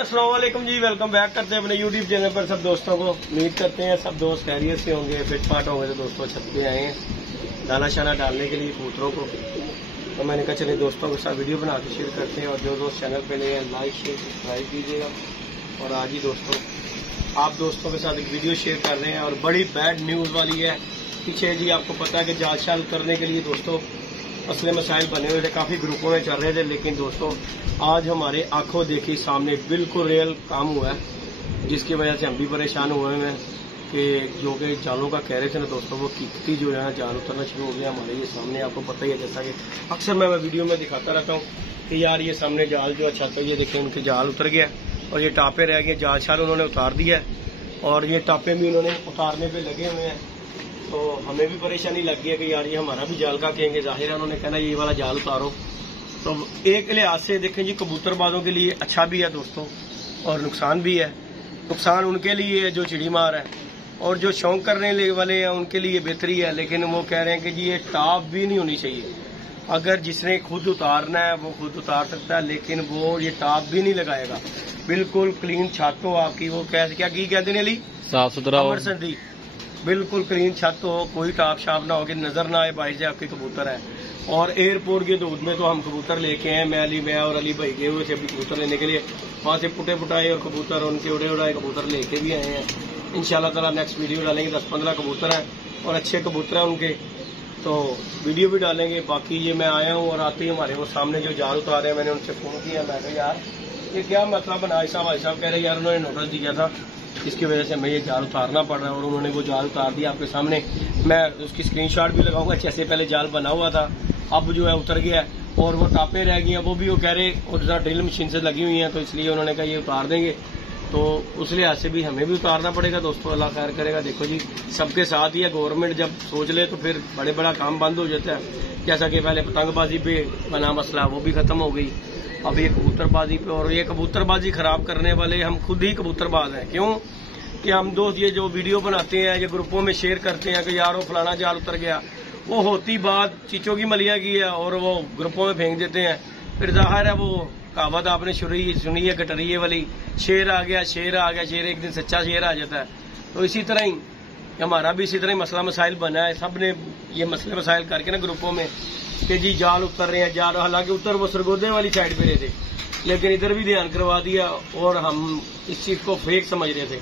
अस्सलाम वालेकुम जी, welcome back करते हैं अपने यूट्यूब चैनल पर सब दोस्तों को। उम्मीद करते हैं सब दोस्त खैरियत से होंगे, फिट फाट होंगे। तो दोस्तों छत पे आए हैं दाना शाना डालने के लिए कबूतरों को। तो मैंने कहा चलिए दोस्तों के साथ वीडियो बना के शेयर करते हैं। और जो दोस्त चैनल पे नए हैं लाइक शेयर सब्सक्राइब कीजिएगा। और आज ही दोस्तों आप दोस्तों के साथ एक वीडियो शेयर कर रहे हैं और बड़ी बैड न्यूज़ वाली है। पीछे जी आपको पता है कि जाल शाल करने के लिए दोस्तों मसले मसाइल बने हुए थे, काफ़ी ग्रुपों में चल रहे थे। लेकिन दोस्तों आज हमारे आंखों देखी सामने बिल्कुल रियल काम हुआ है, जिसकी वजह से हम भी परेशान हुए हैं कि जो कि जालों का कह रहे थे ना दोस्तों, वो किकती जो है ना जाल उतरना शुरू हो गया हमारे ये सामने। आपको पता ही है, जैसा कि अक्सर मैं वीडियो में दिखाता रहता हूँ कि यार ये सामने जाल जो अच्छा तो ये देखें उनके जाल उतर गया और ये टापे रह गए। जाल शाल उन्होंने उतार दिया है और ये टापे भी उन्होंने उतारने पर लगे हुए हैं। तो हमें भी परेशानी लग गई है कि यार ये हमारा भी जाल का कहेंगे। जाहिर है उन्होंने कहना ये वाला जाल उतारो। तो एक लिहाज से देखें जी कबूतरबाजों के लिए अच्छा भी है दोस्तों और नुकसान भी है। नुकसान उनके लिए है जो चिड़ी मार है, और जो शौक करने वाले हैं उनके लिए बेहतरी है। लेकिन वो कह रहे हैं कि जी ये टाप भी नहीं होनी चाहिए। अगर जिसने खुद उतारना है वो खुद उतार सकता है, लेकिन वो ये टाप भी नहीं लगाएगा। बिल्कुल क्लीन छत हो आपकी, वो क्या की कहते हैं अली, साफ सुथरा सर्दी, बिल्कुल क्लीन छत हो, कोई टाप शाप ना हो कि नजर ना आए बाहर से आपके कबूतर है। और एयरपोर्ट के दूध में तो हम कबूतर लेके आए, मैं और अली भाई गए हुए थे अभी कबूतर लेने के लिए। वहाँ से पुटे पुटाए और कबूतर उनके उड़े उड़ाए कबूतर लेके भी आए हैं। इंशाल्लाह ताला नेक्स्ट वीडियो डालेंगे। 10-15 कबूतर हैं और अच्छे कबूतर हैं उनके, तो वीडियो भी डालेंगे। बाकी ये मैं आया हूँ और आते ही हमारे वो सामने जो जाल उतारे हैं, मैंने उनसे फोन किया। मैं कहा यार ये क्या मसला बना। भाई साहब कह रहे यार उन्होंने नोटिस दिया था, इसकी वजह से हमें ये जाल उतारना पड़ रहा है। और उन्होंने वो जाल उतार दिया आपके सामने। मैं उसकी स्क्रीनशॉट भी लगाऊंगा। जैसे पहले जाल बना हुआ था, अब जो है उतर गया और वो टापे रह गई हैं, वो भी वो कह रहे और जरा ड्रिल मशीन से लगी हुई हैं, तो इसलिए उन्होंने कहा ये उतार देंगे। तो उस लिहाज से भी हमें भी उतारना पड़ेगा दोस्तों। अल्लाह खैर करेगा। देखो जी सबके साथ ही है। गवर्नमेंट जब सोच ले तो फिर बड़े बड़ा काम बंद हो जाता है। जैसा कि पहले पतंगबाजी पे बना मसला, वो भी खत्म हो गई। अब ये कबूतरबाजी पे, और ये कबूतरबाजी खराब करने वाले हम खुद ही कबूतरबाज हैं। क्यों कि हम दोस्त ये जो वीडियो बनाते हैं, ये ग्रुपों में शेयर करते हैं कि यार वो फलाना जाल उतर गया, वो होती बात चीचों की मलिया की है और वो ग्रुपों में फेंक देते हैं। फिर जाहिर है वो कहावत आपने सुनी है गटरिए वाली, शेर आ गया शेर आ गया, शेर एक दिन सच्चा शेर आ जाता है। तो इसी तरह ही हमारा भी इसी तरह ही मसला मसाइल बना है। सब ने ये मसले मसाइल करके ना ग्रुपों में कि जी जाल उतर रहे हैं जाल, हालांकि उतर वो सरगोदे वाली साइड पे रहे थे, लेकिन इधर भी ध्यान करवा दिया और हम इस चीज को फेक समझ रहे थे।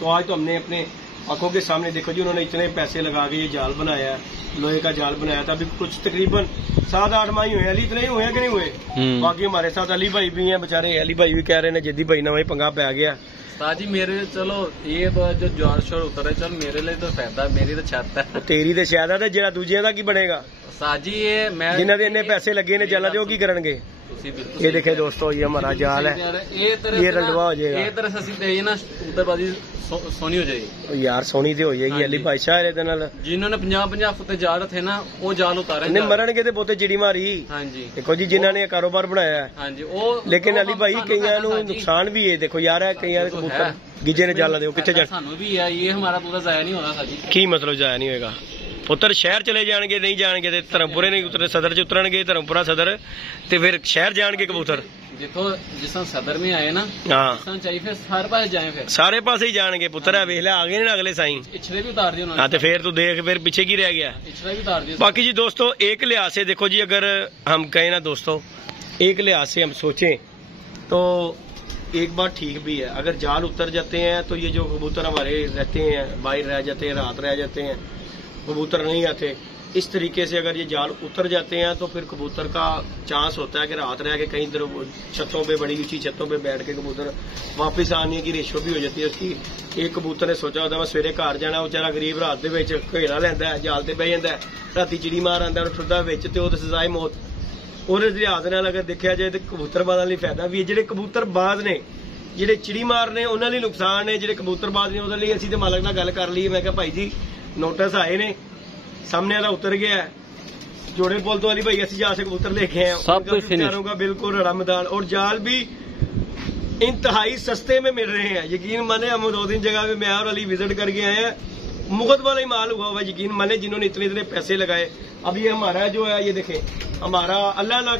तो आज तो हमने अपने आंखों के सामने देखो जी उन्होंने इतने पैसे लगा के ये जाल बनाया है, लोहे का जाल बनाया था। अभी कुछ तकरीबन 7-8 माह हुए। अली इतने ही हुए कि नहीं हुए? बाकी हमारे साथ अली भाई भी हैं बेचारे। अली भाई भी कह रहे हैं जिद्दी भाई ना वही पंगा पै गया जी मेरे। चलो ये तो जो जाल शोर उतर है, चल मेरे लिए तो फायदा, मेरी तो छत है। तेरी तो शायद है, जेड़ा दूजिया का की बनेगा साजी। ये मैं जिन्होंने इन्ने पैसे लगे ने जाला दे, वो की करेंगे? ये देखे दोस्तों ये हमारा जाल है, ये रंडवा हो जाएगा। ये तरह से ना उतरबाजी सोनी हो जाएगी यार, सोनी तो हो जाएगी। अली भाई शाह जिन्होंने 50-50 फुट जाल थे ना, वो जाल उतारे मरण के पोते चिड़ी मारी। हाँ जी देखो जी जिन्होंने कारोबार बनाया है। हाँ जी वो, लेकिन अली भाई कई नुकसान भी है। देखो यार है कई कबूतर गिजे ने जाला दे कितने सानू भी है। ये हमारा पूरा जाया नहीं होगा जी। की मतलब जाया नहीं होगा? पुत्र शहर चले जाएंगे, नहीं जाएंगे तो धर्मपुरे नहीं उतरे, सदर च उतरनगे धर्मपुरा सदर, तो फिर शहर जाएंगे कबूतर। देखो जिस सदर में आए ना, हाँ चाहिए फिर सारे पास जाए, फिर सारे पास ही जाएंगे पुत्र है। वेख लिया आगे ना अगले साई पिछले भी उतार दिए। हाँ तो फिर तू देख फिर पीछे की रह गया, पिछले भी उतार दिए। बाकी जी दोस्तों एक लिहाज से देखो जी, अगर हम कहें ना दोस्तों, एक लिहाज से हम सोचें तो एक बात ठीक भी है। अगर जाल उतर जाते हैं तो ये जो कबूतर हमारे रहते हैं बाहर रह जाते हैं, रात रह जाते हैं, कबूतर नहीं आते। इस तरीके से अगर ये जाल उतर जाते हैं तो फिर कबूतर का चांस होता है कि रात रह के कहीं इधर छतों पे, बड़ी ऊंची छतों पे बैठ के कबूतर वापस आने की रेशो भी हो जाती है उसकी। एक कबूतर ने सोचा होता मैं सवेरे घर जाना, बेचारा गरीब रात के घेरा लेंदा है, जाल से बह जाता है, राती चिड़ी मार आंदा ठुरदा विच, ते ओह सजाए मौत। और इस लिहाज नाल अगर देखा जाए तो कबूतरबाज़ां लई फायदा भी है। जिहड़े कबूतरबाज ने, जिहड़े चिड़ी मार ने, उन्हां लई नुकसान है। जिहड़े कबूतरबाज ने उहदे लई असीं ते मालक नाल गल कर ली। मैं कहा भाई जी नोटिस आए ने, सामने वाला उतर गया है, जोड़े पुल तो अली भाई असि जहाँ से कबूतर लेके आए, सब कुछ बेचारों का बिल्कुल रमदान, और जाल भी इंतहाई सस्ते में मिल रहे हैं। यकीन माने हम 2 दिन जगह में मैं और अली विजिट करके आए हैं, मुफ्त वाला ही माल हुआ हुआ। यकीन माने जिन्होंने इतने इतने पैसे लगाए। अब ये हमारा जो है ये देखें, हमारा अल्लाह ना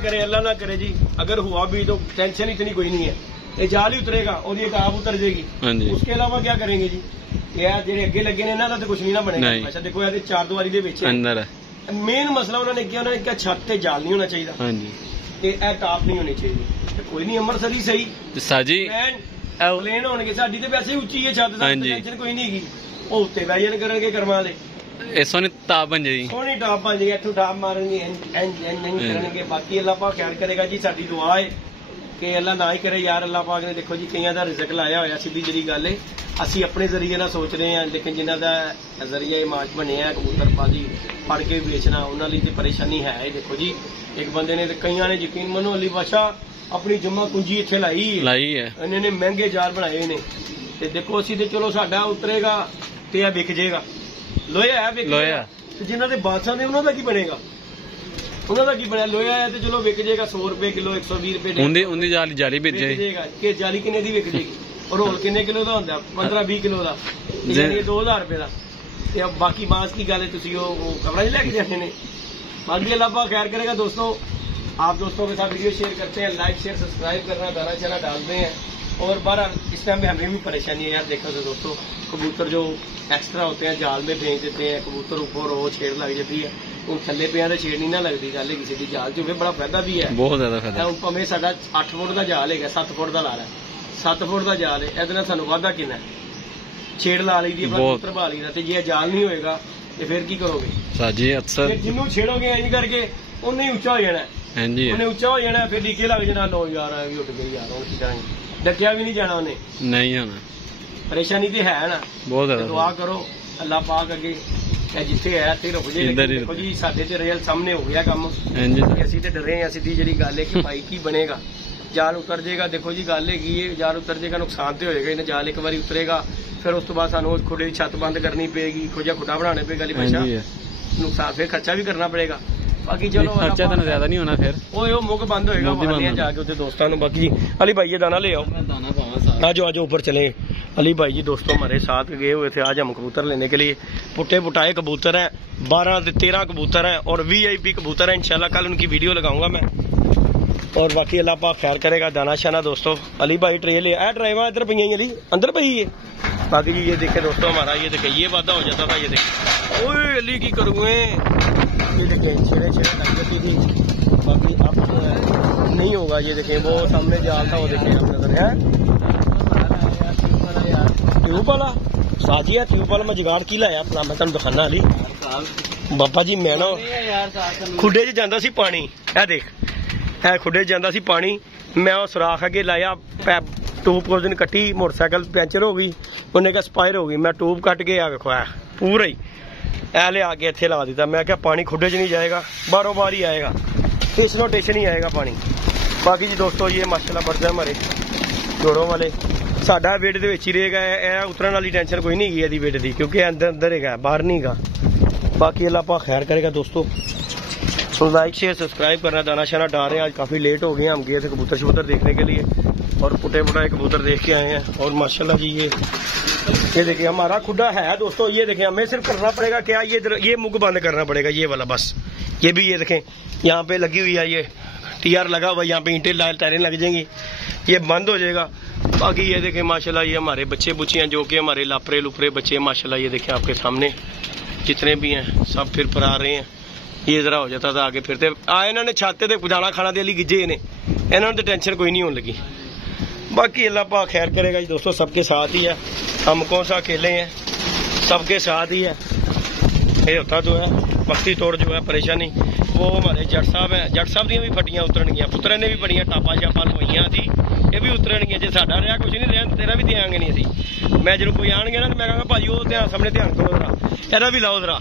करे जी, अगर हुआ भी तो टेंशन इतनी कोई नहीं है। ये जाल ही उतरेगा और ये टाप उतर जाएगी। हाँ जी। उसके अलावा क्या करेंगे जी? ये जेडे अगे लगे ने इन्हां दा तो कुछ नहीं ना बनेगा। अच्छा देखो ये 4 ਦੀਵਾਰੀ ਦੇ ਵਿੱਚ अंदर है। मेन मसला उन्होंने क्या छत ते जाल नहीं होना चाहिए। हाँ जी। ये टाप नहीं होनी चाहिए। कोई नहीं अमृतसर ही सही साजी प्लेन होने साडी ते वैसे उच्ची है छत, टेंशन कोई नहीं की। ਉਹ ਉੱਤੇ ਵੈਜਨ ਕਰਨਗੇ ਕਰਮਾਂ ਦੇ ਇਹ ਸੋਹਣੀ ਤਾਪ ਬਣ ਜਾਏਗੀ, ਸੋਹਣੀ ਟਾਪ ਬਣ ਜਾਏਗੀ। ਇੱਥੋਂ ਟਾਪ ਮਾਰਨਗੇ ਇੰਜ ਕਰਨਗੇ। ਬਾਕੀ ਅੱਲਾਹ ਪਾਕ ਖੈਰ ਕਰੇਗਾ ਜੀ। ਸਾਡੀ ਦੁਆ ਹੈ ਕਿ ਅੱਲਾਹ ਨਾ ਹੀ ਕਰੇ ਯਾਰ। ਅੱਲਾਹ ਪਾਕ ਨੇ ਦੇਖੋ ਜੀ ਕਈਆਂ ਦਾ ਰਿਜ਼ਕ ਲਾਇਆ ਹੋਇਆ, ਸਿੱਧੀ ਜਿਹੜੀ ਗੱਲ ਹੈ। ਅਸੀਂ ਆਪਣੇ ਜ਼ਰੀਏ ਨਾਲ ਸੋਚ ਰਹੇ ਹਾਂ, ਲੇਕਿਨ ਜਿਨ੍ਹਾਂ ਦਾ ਜ਼ਰੀਆ ਮਾਜ ਬਣਿਆ ਕਬੂਤਰਬਾਜ਼ੀ ਫੜ ਕੇ ਵੇਚਣਾ, ਉਹਨਾਂ ਲਈ ਤੇ ਪਰੇਸ਼ਾਨੀ ਹੈ। ਦੇਖੋ ਜੀ ਇੱਕ ਬੰਦੇ ਨੇ ਤੇ ਕਈਆਂ ਨੇ ਯਕੀਨ ਮੰਨੋ ਅਲੀ ਬਾਦਸ਼ਾਹ ਆਪਣੀ ਜਮਾ ਕੁੰਜੀ ਇੱਥੇ ਲਾਈ ਹੈ। ਇਹਨਾਂ ਨੇ ਮਹਿੰਗੇ ਜਾਲ ਬਣਾਏ ਨੇ ਤੇ ਦੇਖੋ ਅਸੀਂ ਤੇ ਚਲੋ ਸਾਡਾ ਉਤਰੇਗਾ ਤੇ ਇਹ ਵਿਕ ਜਾਏਗਾ। ਲੋਹਾ ਹੈ ਵਿਕ ਜਾਏਗਾ। ਜਿਨ੍ਹਾਂ ਦੇ ਬਾਦਸ਼ਾਹ ਨੇ ਉਹਨਾਂ ਦਾ ਕੀ ਬਣੇਗਾ? ਉਹਨਾਂ ਦਾ ਕੀ ਬਣਿਆ? ਲੋਹਾ ਹੈ ਤੇ ਚਲੋ ਵਿਕ ਜਾਏਗਾ 100 ਰੁਪਏ ਕਿਲੋ, 120 ਰੁਪਏ ਉਹਦੀ ਜਾਲੀ ਵਿਕ ਜਾਏਗਾ। ਕਿ ਜਾਲੀ ਕਿੰਨੇ ਦੀ ਵਿਕ ਜਾਏਗੀ? ਔਰ ਹੋਲ ਕਿੰਨੇ ਕਿਲੋ ਦਾ ਹੁੰਦਾ? 15-20 ਕਿਲੋ ਦਾ, ਯਾਨੀ 2000 ਰੁਪਏ ਦਾ। ਤੇ ਬਾਕੀ ਬਾਂਸ की ਗੱਲ है ਤੁਸੀਂ ਉਹ कपड़ा ही लेके जाने ने। बाकी अल्लाह पाक खैर करेगा। दोस्तों आप दोस्तों के साथ वीडियो शेयर करते हैं, लाइक शेयर सब्सक्राइब करना, दाना चाना डालते हैं। और बहरहाल इस टाइम में हमें भी परेशानी है यार। देखो तो दोस्तों कबूतर जो एक्स्ट्रा होते हैं जाल में भेज देते हैं, कबूतर ऊपर वो छेड़ लग जाती है। उन थले पे तो छेड़ नहीं ना लगती। गल किसी की जाल जो बड़ा फायदा भी है, बहुत ज्यादा फायदा। भावें साडा 8 फुट का जाल है, 7 फुट का ला रहा है, 7 फुट का जाल है, ਇਹਦੇ ਨਾਲ ਸਾਨੂੰ ਵਾਧਾ ਕਿੰਨਾ ਛੇੜ ਲਾ ਲਈ ਦੀ ਆਪਣਾ ਕਬੂਤਰ ਭਾ ਲਈ ਦਾ। ਤੇ ਜੇ ਜਾਲ ਨਹੀਂ ਹੋਏਗਾ ਤੇ ਫਿਰ ਕੀ ਕਰੋਗੇ ਸਾਜੀ? ਅਕਸਰ ਜਿੰਨੂੰ ਛੇੜੋਗੇ ਇੰਜ ਕਰਕੇ ਉਹਨੇ ਹੀ ਉੱਚਾ ਹੋ ਜਾਣਾ। ਹਾਂਜੀ ਉਹਨੇ ਉੱਚਾ ਹੋ ਜਾਣਾ, ਫਿਰ ਡੀਕੇ ਲੱਗ ਜਾਣਾ। ਲੋ ਯਾਰ ਆ ਵੀ ਉੱਡ ਗਈ ਯਾਰ, ਹੁਣ ਕੀ ਕਰਾਂਗੇ? ਡੱਕਿਆ ਵੀ ਨਹੀਂ ਜਾਣਾ ਉਹਨੇ, ਨਹੀਂ ਹੋਣਾ। ਪਰੇਸ਼ਾਨੀ ਤੇ ਹੈ ਨਾ ਬਹੁਤ ਜ਼ਿਆਦਾ। ਦੁਆ ਕਰੋ ਅੱਲਾਹ ਪਾਕ ਅੱਗੇ ਜਿੱਥੇ ਹੈ ਤੇ ਰੁਕ ਜੇ। ਦੇਖੋ ਜੀ ਸਾਡੇ ਤੇ ਰੀਅਲ ਸਾਹਮਣੇ ਹੋ ਗਿਆ ਕੰਮ। ਅਸੀਂ ਤੇ ਡਰੇ ਹਾਂ। ਸਿੱਧੀ ਜਿਹੜੀ ਗੱਲ ਹੈ ਕਿ ਭਾਈ ਕੀ ਬਣੇਗਾ? ਜਾਲ ਉਤਰ ਜਾਏਗਾ। ਦੇਖੋ ਜੀ ਗੱਲ ਹੈਗੀ ਹੈ, ਜਾਲ ਉਤਰ ਜਾਏਗਾ ਨੁਕਸਾਨ ਤੇ ਹੋਏਗਾ। ਇਹਨੇ ਜਾਲ ਇੱਕ ਵਾਰੀ ਉਤਰੇਗਾ ਫਿਰ ਉਸ ਤੋਂ ਬਾਅਦ ਸਾਨੂੰ ਉਸ ਖੁੱਡੇ ਦੀ ਛੱਤ ਬੰਦ ਕਰਨੀ ਪਏਗੀ, ਇੱਕੋ ਜਿਹਾ ਖੁੱਡਾ ਬਣਾਉਣਾ ਪਏਗਾ। ਅਲੀ ਬਾਦਸ਼ਾਹ ਨੁਕਸਾਨ ਫਿਰ ਖਰਚਾ ਵੀ ਕਰਨਾ ਪੜੇਗਾ। ਬਾਕੀ ਚਲੋ ਖਰਚਾ ਤਾਂ ਜ਼ਿਆਦਾ ਨਹੀਂ ਹੋਣਾ। ਫਿਰ ਉਹ ਮੁੱਕ ਬੰਦ ਹੋਏਗਾ ਮਾਰਨੇ ਜਾ ਕੇ ਉੱਥੇ ਦੋਸਤਾਂ ਨੂੰ। बाकी अली भाई ये दाना ले आओ, आज आज ऊपर चले। अली भाई जी दोस्तों हमारे साथ गए हुए थे आज हम कबूतर लेने के लिए। पुट्टे पुटाए कबूतर हैं, 12 से 13 कबूतर हैं और VIP कबूतर हैं। इंशाल्लाह कल उनकी वीडियो लगाऊंगा मैं। और बाकी अल्लाह पाक खैर करेगा। दाना शाना दोस्तों अली भाई ट्रे ले आया, ड्राइवर इधर पई अली अंदर पई है। बाकी जी ये देखे दोस्तों हमारा ये देखे ये वादा हो जाता था। ये देखे ओए अली की करूँगे, ये देखे छेड़े छेड़े लग जाती थी। बाकी अब नहीं होगा। ये देखे वो सामने जाल था, वो देखे आप नजर है ट्यूब वाला साजी है। ट्यूब वाला मैं जुगाड़ की लाया अपना, मैं तुम दिखाना अली बाबा जी। मैं ना खुडे च जांदा सी पानी, ए देख ए खुडे च जांदा सी पानी। मैं वो सुराख अगे लाया, ट्यूब उस दिन कट्टी, मोटरसाइकिल पंचर हो गई, उन्हें क्या स्पायर हो गई। मैं ट्यूब कट के आ देखो पूरा ही ए ले आके इत्थे ला दिता। मैं क्या पानी खुडे च नहीं जाएगा, बारों बार ही आएगा, इस रोटेशन ही आएगा पानी। बाकी जी दोस्तों ये माशाल्लाह बढ़ते हमारे जोड़ों वाले साडा वेट दे विच ही रहेगा। उतरन वाली टेंशन कोई नहीं है वेट दी, क्योंकि अंदर अंदर है बाहर नहीं गा। बाकी अल्लाह पाक खैर करेगा दोस्तों। तो लाइक शेयर सब्सक्राइब करना। दाना शाना डाल रहे हैं, आज काफी लेट हो गए। हम गए थे कबूतर शबूतर देखने के लिए और पुटे पुटाए कबूतर देख के आए हैं। और माशाल्लाह जी ये देखिए हमारा खुडा है दोस्तों। ये देखें हमें सिर्फ करना पड़ेगा क्या, ये मुग बंद करना पड़ेगा ये वाला बस। ये भी ये देखें यहाँ पे लगी हुई है, ये TR लगा हुआ, यहाँ पे ईंटें टायरें लग जाएंगी, ये बंद हो जाएगा। बाकी ये देखें माशाल्लाह ये हमारे बच्चे बुच्चे हैं जो कि हमारे लापरे लुपरे बच्चे माशाल्लाह। ये देखें आपके सामने जितने भी हैं सब फिर पर आ रहे हैं। ये जरा हो जाता था आगे फिरते आए, इन्होंने छाते थे दाना खाना दे ली गिजे ने, इन्होंने तो टेंशन कोई नहीं होने लगी। बाकी अल्लाह पाक खैर करेगा जी दोस्तों, सबके साथ ही है। हम कौन सा अकेले हैं, सबके साथ ही है। ये होता तो है वक्ती तौर जो है परेशानी। वो हमारे जट साहब है, जट साहब दी भी फटियां उतरनगियां, पुत्रे ने भी बड़ियां टापा शापा लवाइयां थी, ये भी उतरनगियां। जे साडा रहा कुछ नहीं रहा तेरा भी देंगे नहीं असी। मैं जो कोई आएंगे ना मैं कहूँगा भाजी वो ध्यान सामने ध्यान करो जरा, एदा भी लाओ जरा,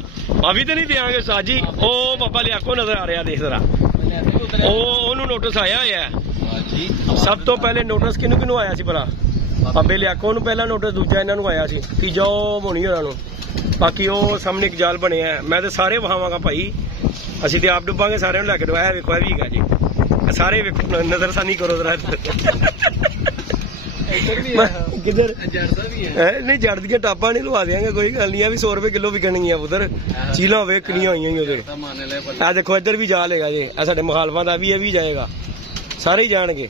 अभी तो नहीं देंगे साजी। ओ बाबा लिया को नजर आ रहा देख जरा, ओनू नोटिस आया है। सब तो पहले नोटिस किनू किनू आया सी भला? बाबे लियाको नू पहला नोटिस, दूजा इन्हां नू आया सी, तीजा होनी होना नू। बाकी वो सामने एक जाल बने है, मैं तो सारे वहावांगा भाई, ਅਸੀਂ ਤੇ ਆਪ ਡੁੱਬਾਂਗੇ ਸਾਰਿਆਂ ਨੂੰ ਲੈ ਕੇ ਡੁਬਾਇਆ। ਵੇਖੋ ਇਹ ਵੀ ਹੈਗਾ ਜੀ, ਸਾਰੇ ਵੇਖੋ ਨਜ਼ਰਸਾਨੀ ਕਰੋ ਜਰਾ। ਕਿਧਰ ਨਹੀਂ ਜੜ ਦੀਆਂ ਟਾਪਾਂ ਨਹੀਂ ਲਵਾ ਦੇਾਂਗੇ, ਕੋਈ ਗੱਲ ਨਹੀਂ। ਆ ਵੀ 100 ਰੁਪਏ ਕਿਲੋ ਵਿਕਣਗੀਆਂ ਉਧਰ, ਚੀਲਾ ਵੇਖ ਕਿੰਨੀਆਂ ਹੋਈਆਂ ਹੀ ਉਧਰ। ਆ ਦੇਖੋ ਇੱਧਰ ਵੀ ਜਾਲ ਹੈਗਾ ਜੀ, ਆ ਸਾਡੇ ਮੁਖਾਲਫਾਂ ਦਾ ਵੀ ਇਹ ਵੀ ਜਾਏਗਾ, ਸਾਰੇ ਹੀ ਜਾਣਗੇ,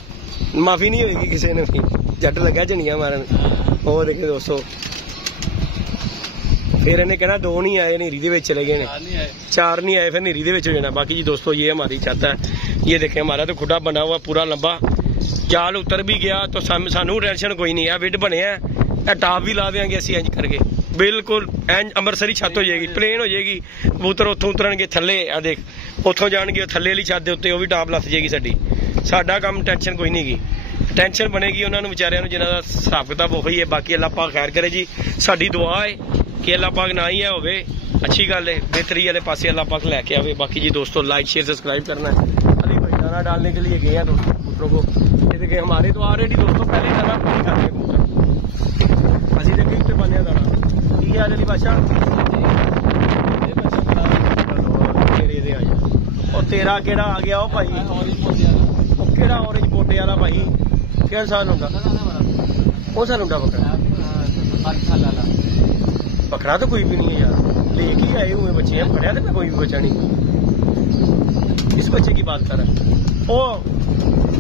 ਮਾਫੀ ਨਹੀਂ ਹੋਏਗੀ ਕਿਸੇ ਨੇ ਵੀ। जट लग्या झनिया मारन। ਉਹ ਦੇਖੇ ਦੋਸਤੋ, फिर इन्हें कहना 2 नहीं आए, नीरी दे चले गए, 4 नहीं आए, फिर नीरी दे हो जाना। बाकी जी दोस्तों ये हमारी छत है, ये देखें हमारा तो खुदा बना हुआ पूरा लंबा, जाल उतर भी गया तो सानू टेंशन कोई नहीं है। विड बने है, टाप भी ला देंगे असी इंज करके, बिल्कुल इंज अंबरसरी छत हो जाएगी, प्लेन हो जाएगी। कबूतर उतों उतरनगे थले, आ देख उतों जाएंगे थले वाली छत के उत्ते, वो भी टाप लथ जाएगी साडी। साडा काम टेंशन कोई नहीं गी, टेंशन बनेगी उन्होंने बेचारियों जिन्हों का हिसाब किताब वही है। बाकी अल्लाह पाक खैर करे जी, साडी दुआ है कि अल्लाह पाक ना ही है होवे, अच्छी गल है, बेहतरी वाले पासे अल्लाह पाक लेके आवे। बाकी जी दोस्तों लाइक शेयर सब्सक्राइब करना है। अभी भाई दाना डालने के लिए गए हैं दोस्तों कबूतरों को, ये देखिए हमारे तो ऑलरेडी दोस्तों पहले दाना पूरी करते हैं कबूतर, अभी देखिए उत्ते पाने दाना। ठीक है अली बादशाह, और तेरा केड़ा आ गया ओ भाई, ਉਹ ਕਿਹੜਾ ਔਰੇਂਜ ਬੋਟੇ ਵਾਲਾ ਭਾਈ, ਕਿਹੜਾ ਸਾਲ ਹੁੰਦਾ ਉਹ ਸਾਲ ਹੁੰਦਾ ਬੱਕਰਾ? ਬੱਕਰਾ ਤਾਂ ਕੋਈ ਵੀ नहीं है यार, लेके आए हुए बच्चे हैं, फड़िया तो कोई भी बच्चा नहीं। इस बच्चे की बात कर रहा है ਉਹ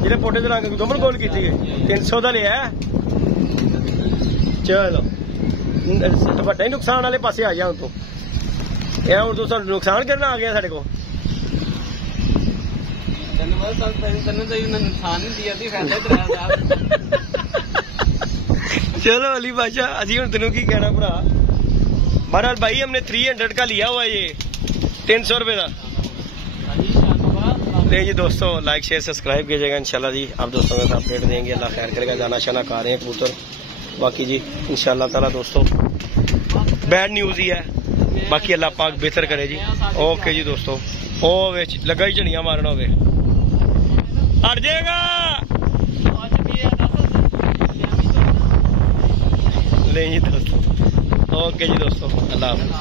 ਜਿਹੜੇ ਪੋਟੇ ਦੇ ਰੰਗ ਦੁਮਨ ਗੋਲ ਕੀਤੀ ਗਈ 300 ਦਾ ਲਿਆ। ਚਲੋ ਵੱਡਾ ਹੀ ਨੁਕਸਾਨ ਵਾਲੇ ਪਾਸੇ ਆ ਜਾ ਹੁਣ ਤੋਂ, ਇਹ ਹੁਣ ਤੂੰ ਸਾਨੂੰ ਨੁਕਸਾਨ ਕਰਨਾ ਆ ਗਿਆ ਸਾਡੇ ਕੋਲ। चलो अली बादशाह अजी हूं तेन की कहना भरा। बहरहाल भाई हमने 300 का लिया हुआ है, ये 300 रुपए का। ले जी दोस्तों लाइक शेयर सब्सक्राइब कीजिएगा इंशाल्लाह जी, आप दोस्तों के साथ अपडेट देंगे, अल्लाह खैर करेगा। जाना शाना खा रहे हैं कबूतर, बाकी जी इंशाल्लाह ताला दोस्तों बैड न्यूज ही है, बाकी अल्लाह पाक बेहतर करे जी। ओके जी दोस्तों, ओ विच लगा ही झड़ियां मारना होवे हट जाएगा। नहीं जी दोस्तों, ओके जी दोस्तों, अल्लाह हाफ़िज़।